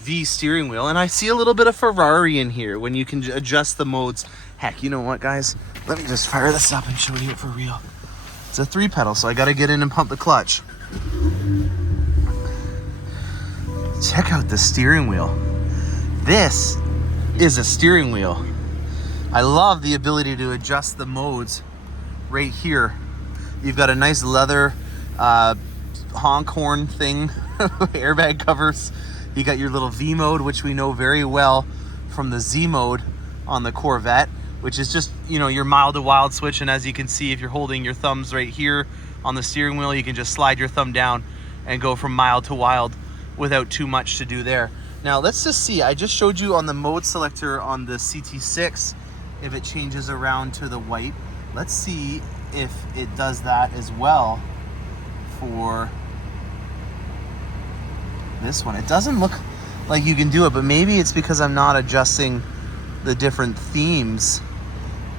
V steering wheel, and I see a little bit of Ferrari in here when you can adjust the modes. Heck, you know what, guys? Let me just fire this up and show you it for real. It's a 3-pedal, so I got to get in and pump the clutch. Check out the steering wheel. This is a steering wheel. I love the ability to adjust the modes right here. You've got a nice leather honk horn thing, airbag covers. You got your little V mode, which we know very well from the Z mode on the Corvette, which is just, you know, your mild to wild switch. And as you can see, if you're holding your thumbs right here on the steering wheel, you can just slide your thumb down and go from mild to wild without too much to do there. Now let's just see, I just showed you on the mode selector on the CT6 if it changes around to the white. Let's see if it does that as well for this one. It doesn't look like you can do it, but maybe it's because I'm not adjusting the different themes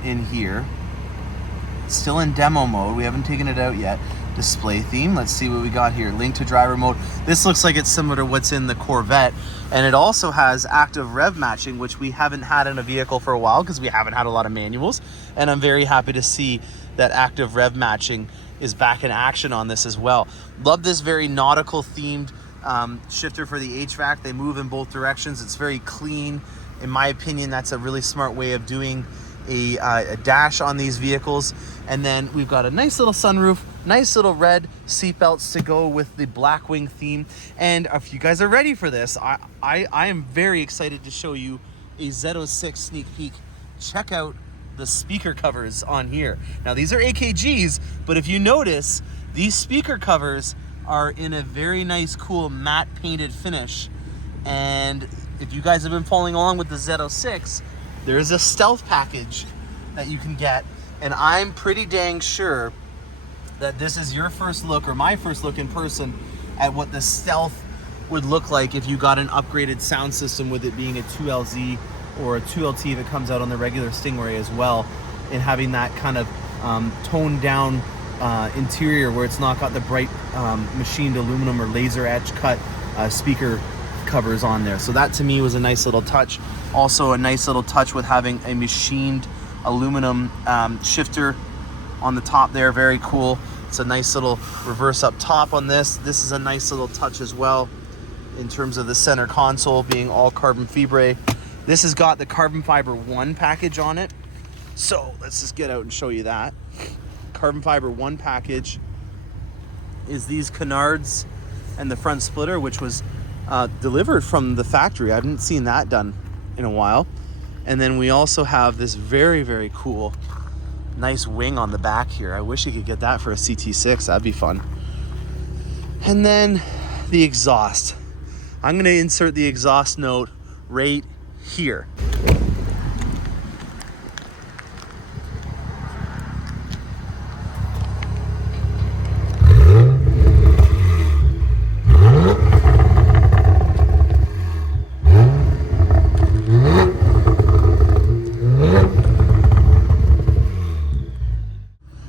in here. It's still in demo mode. We haven't taken it out yet. Display theme. Let's see what we got here. Link to driver mode. This looks like it's similar to what's in the Corvette, and it also has active rev matching, which we haven't had in a vehicle for a while because we haven't had a lot of manuals, and I'm very happy to see that active rev matching is back in action on this as well. Love this very nautical themed shifter for the HVAC. They move in both directions. It's very clean. In my opinion, that's a really smart way of doing a dash on these vehicles. And then we've got a nice little sunroof, nice little red seat belts to go with the Blackwing theme. And if you guys are ready for this, I am very excited to show you a Z06 sneak peek. Check out the speaker covers on here. Now these are AKGs, but if you notice, these speaker covers are in a very nice, cool matte painted finish. And if you guys have been following along with the Z06, there's a stealth package that you can get, and I'm pretty dang sure that this is your first look, or my first look in person, at what the stealth would look like if you got an upgraded sound system, with it being a 2LZ or a 2LT if it comes out on the regular Stingray as well, and having that kind of toned down interior where it's not got the bright machined aluminum or laser etch cut speaker covers on there. So that to me was a nice little touch. Also a nice little touch with having a machined aluminum shifter on the top there. Very cool. It's a nice little reverse up top on this. This is a nice little touch as well in terms of the center console being all carbon fibre. This has got the carbon fiber 1 package on it. So let's just get out and show you that. Carbon fiber 1 package is these canards and the front splitter, which was delivered from the factory. I haven't seen that done in a while. And then we also have this very, very cool, nice wing on the back here. I wish you could get that for a CT6. That'd be fun. And then the exhaust. I'm gonna insert the exhaust note right here.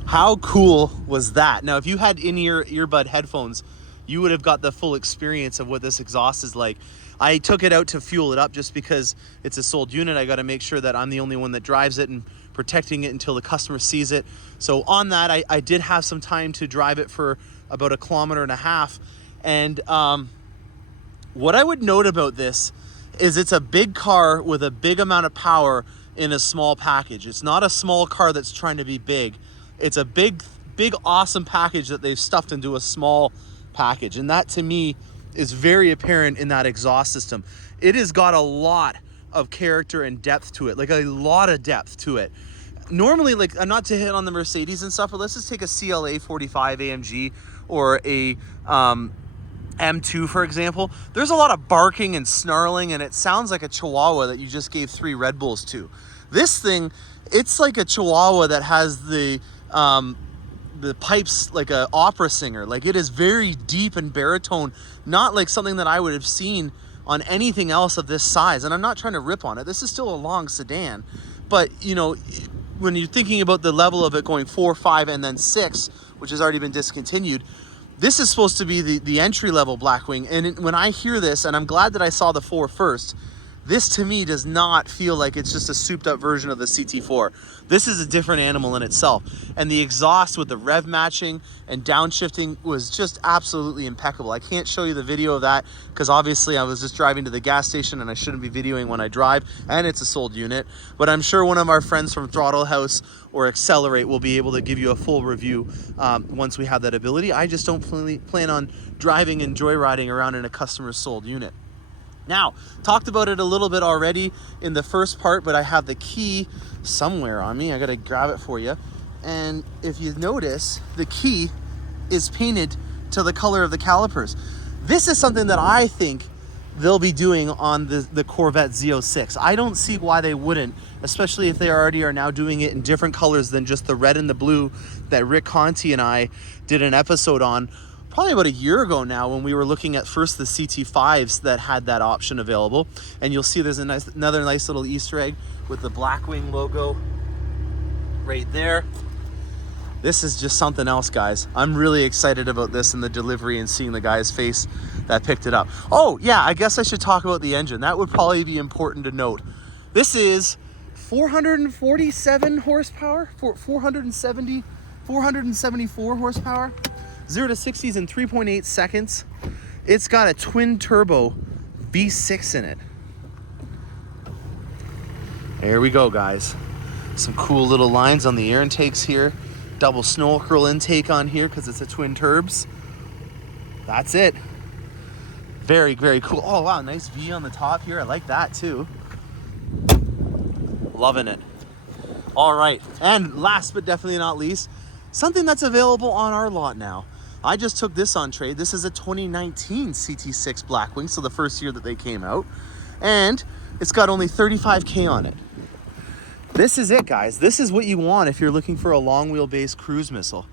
How cool was that? Now, if you had in-ear earbud headphones, you would have got the full experience of what this exhaust is like. I took it out to fuel it up just because it's a sold unit. I got to make sure that I'm the only one that drives it and protecting it until the customer sees it. So on that, I did have some time to drive it for about 1.5 kilometers. And what I would note about this is it's a big car with a big amount of power in a small package. It's not a small car that's trying to be big. It's a big, awesome package that they've stuffed into a small package. And that to me is very apparent in that exhaust system. It has got a lot of character and depth to it, like a lot of depth to it. Normally, like, not to hit on the Mercedes and stuff, but let's just take a CLA 45 AMG or a M2, for example. There's a lot of barking and snarling, and it sounds like a Chihuahua that you just gave 3 Red Bulls to. This thing, it's like a Chihuahua that has the pipes like an opera singer. Like, it is very deep and baritone, not like something that I would have seen on anything else of this size. And I'm not trying to rip on it. This is still a long sedan, but you know, when you're thinking about the level of it going 4, 5, and then 6, which has already been discontinued, this is supposed to be the entry level Blackwing. And when I hear this, and I'm glad that I saw the 4 first, this to me does not feel like it's just a souped up version of the CT4. This is a different animal in itself. And the exhaust with the rev matching and downshifting was just absolutely impeccable. I can't show you the video of that because obviously I was just driving to the gas station and I shouldn't be videoing when I drive, and it's a sold unit. But I'm sure one of our friends from Throttle House or Accelerate will be able to give you a full review once we have that ability. I just don't plan on driving and joyriding around in a customer's sold unit. Now, talked about it a little bit already in the first part, but I have the key somewhere on me. I gotta grab it for you. And if you notice, the key is painted to the color of the calipers. This is something that I think they'll be doing on the Corvette Z06. I don't see why they wouldn't, especially if they already are now doing it in different colors than just the red and the blue that Rick Conti and I did an episode on probably about a year ago now, when we were looking at first the CT5s that had that option available. And you'll see there's another nice little Easter egg with the Blackwing logo right there. This is just something else, guys. I'm really excited about this and the delivery and seeing the guy's face that picked it up. Oh yeah, I guess I should talk about the engine. That would probably be important to note. This is 447 horsepower, 474 horsepower. 0 to 60s in 3.8 seconds. It's got a twin turbo V6 in it. There we go, guys. Some cool little lines on the air intakes here. Double snorkel intake on here because it's a twin turbs. That's it. Very, very cool. Oh wow, nice V on the top here. I like that too. Loving it. All right, and last but definitely not least, something that's available on our lot now. I just took this on trade. This is a 2019 CT6 Blackwing, so the first year that they came out. And it's got only 35K on it. This is it, guys. This is what you want if you're looking for a long wheelbase cruise missile.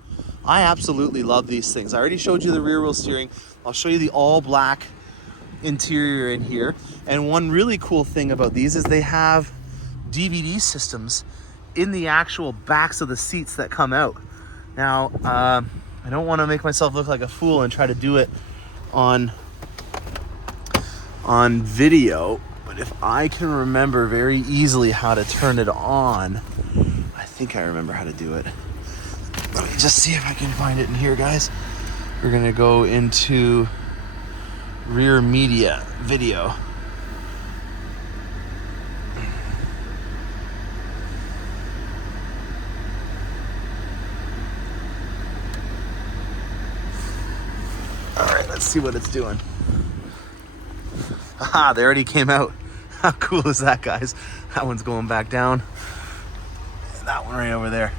I absolutely love these things. I already showed you the rear wheel steering. I'll show you the all black interior in here. And one really cool thing about these is they have DVD systems in the actual backs of the seats that come out. Now, I don't want to make myself look like a fool and try to do it on on video, but if I can remember very easily how to turn it on, I think I remember how to do it. Let me just see if I can find it in here, guys. We're gonna go into rear media video. All right, let's see what it's doing. Aha, they already came out. How cool is that, guys? That one's going back down. And that one right over there.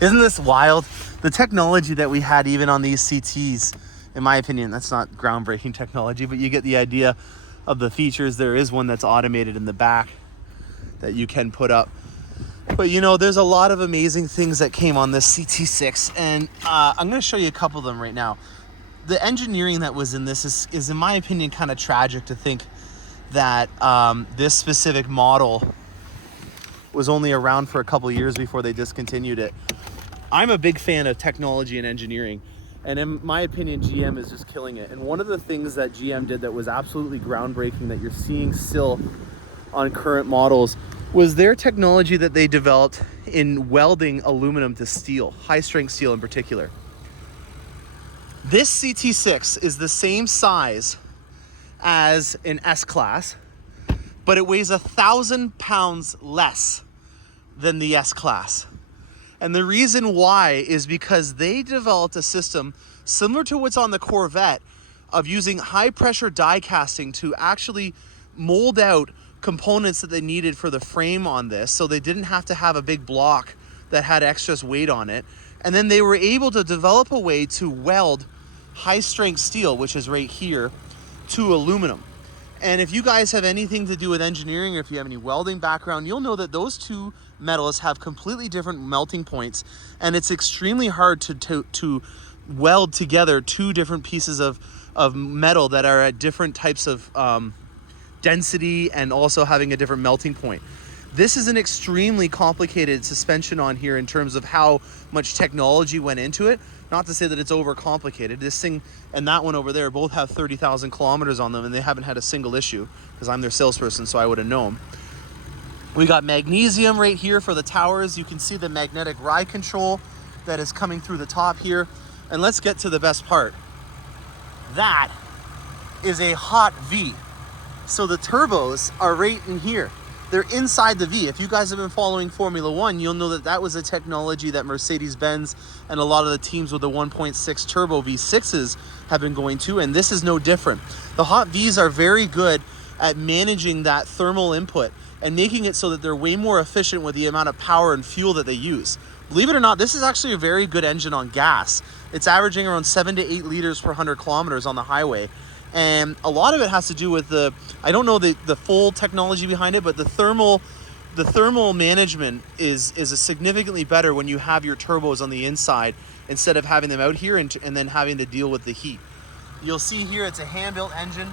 Isn't this wild? The technology that we had even on these CTs, in my opinion, that's not groundbreaking technology, but you get the idea of the features. There is one that's automated in the back that you can put up. But you know, there's a lot of amazing things that came on this CT6, and I'm gonna show you a couple of them right now. The engineering that was in this is in my opinion, kind of tragic to think that this specific model was only around for a couple of years before they discontinued it. I'm a big fan of technology and engineering, and in my opinion, GM is just killing it. And one of the things that GM did that was absolutely groundbreaking that you're seeing still on current models was their technology that they developed in welding aluminum to steel, high strength steel in particular. This CT6 is the same size as an S-Class, but it weighs 1,000 pounds less than the S-Class. And the reason why is because they developed a system similar to what's on the Corvette of using high pressure die casting to actually mold out components that they needed for the frame on this, so they didn't have to have a big block that had extra weight on it. And then they were able to develop a way to weld high strength steel, which is right here, to aluminum. And if you guys have anything to do with engineering, or if you have any welding background, you'll know that those two metals have completely different melting points, and it's extremely hard to weld together two different pieces of metal that are at different types of density and also having a different melting point. This is an extremely complicated suspension on here in terms of how much technology went into it. Not to say that it's overcomplicated. This thing and that one over there both have 30,000 kilometers on them, and they haven't had a single issue because I'm their salesperson, so I would have known. We got magnesium right here for the towers. You can see the magnetic ride control that is coming through the top here. And let's get to the best part. That is a hot V. So the turbos are right in here. They're inside the V. If you guys have been following Formula One, you'll know that that was a technology that Mercedes-Benz and a lot of the teams with the 1.6 turbo V6s have been going to, and this is no different. The hot Vs are very good at managing that thermal input and making it so that they're way more efficient with the amount of power and fuel that they use. Believe it or not, this is actually a very good engine on gas. It's averaging around 7 to 8 liters per 100 kilometers on the highway. And a lot of it has to do with I don't know the full technology behind it, but the thermal management is a significantly better when you have your turbos on the inside instead of having them out here and then having to deal with the heat. You'll see here it's a hand-built engine.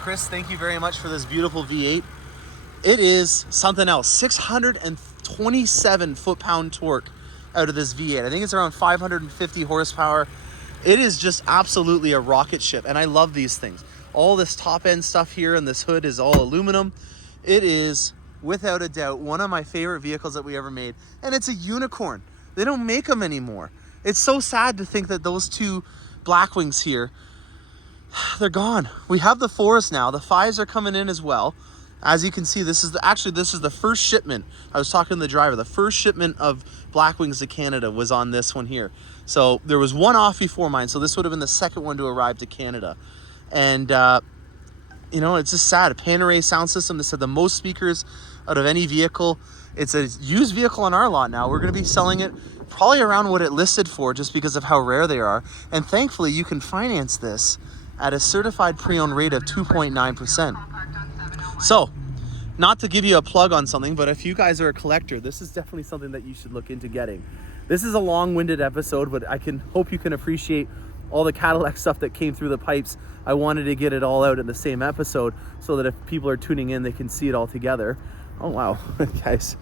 Chris, thank you very much for this beautiful V8. It is something else. 627 foot-pound torque out of this V8. I think it's around 550 horsepower. It is just absolutely a rocket ship, and I love these things. All this top-end stuff here and this hood is all aluminum. It is, without a doubt, one of my favorite vehicles that we ever made, and it's a unicorn. They don't make them anymore. It's so sad to think that those two Blackwings here, they're gone. We have the 4s now. The 5s are coming in as well. As you can see, this is the first shipment. I was talking to the driver. The first shipment of Blackwings to Canada was on this one here. So there was one off before mine, so this would have been the second one to arrive to Canada. And you know, it's just sad. A Panerai sound system. This had the most speakers out of any vehicle. It's a used vehicle on our lot now. We're going to be selling it probably around what it listed for, just because of how rare they are. And thankfully, you can finance this at a certified pre-owned rate of 2.9%. So, not to give you a plug on something, but if you guys are a collector, this is definitely something that you should look into getting. This is a long-winded episode, but I hope you can appreciate all the Cadillac stuff that came through the pipes. I wanted to get it all out in the same episode so that if people are tuning in, they can see it all together. Oh, wow. Guys,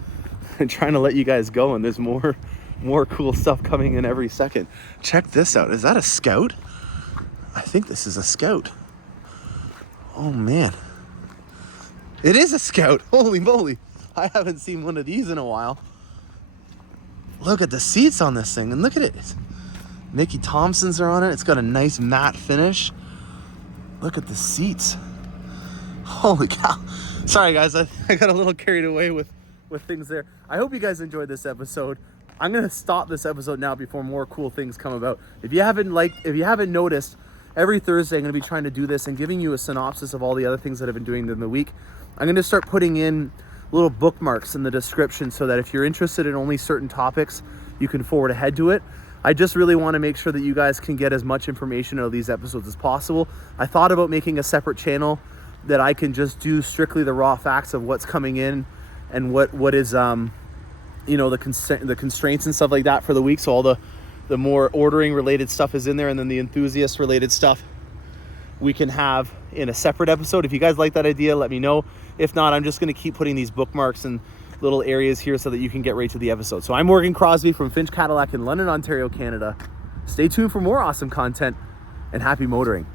I'm trying to let you guys go, and there's more cool stuff coming in every second. Check this out. Is that a Scout? I think this is a Scout. Oh man. It is a Scout. Holy moly. I haven't seen one of these in a while. Look at the seats on this thing and look at it. Mickey Thompsons are on it. It's got a nice matte finish. Look at the seats. Holy cow. Sorry guys, I got a little carried away with things there. I hope you guys enjoyed this episode. I'm gonna stop this episode now before more cool things come about. If you haven't noticed, every Thursday I'm gonna be trying to do this and giving you a synopsis of all the other things that I've been doing in the week. I'm gonna start putting in little bookmarks in the description so that if you're interested in only certain topics, you can forward ahead to it. I just really want to make sure that you guys can get as much information out of these episodes as possible. I thought about making a separate channel that I can just do strictly the raw facts of what's coming in and what is you know, the constraints and stuff like that for the week. So all the more ordering related stuff is in there, and then the enthusiast related stuff we can have in a separate episode. If you guys like that idea, let me know. If not, I'm just going to keep putting these bookmarks in little areas here so that you can get right to the episode. So I'm Morgan Crosbie from Finch Cadillac in London, Ontario, Canada. Stay tuned for more awesome content, and happy motoring.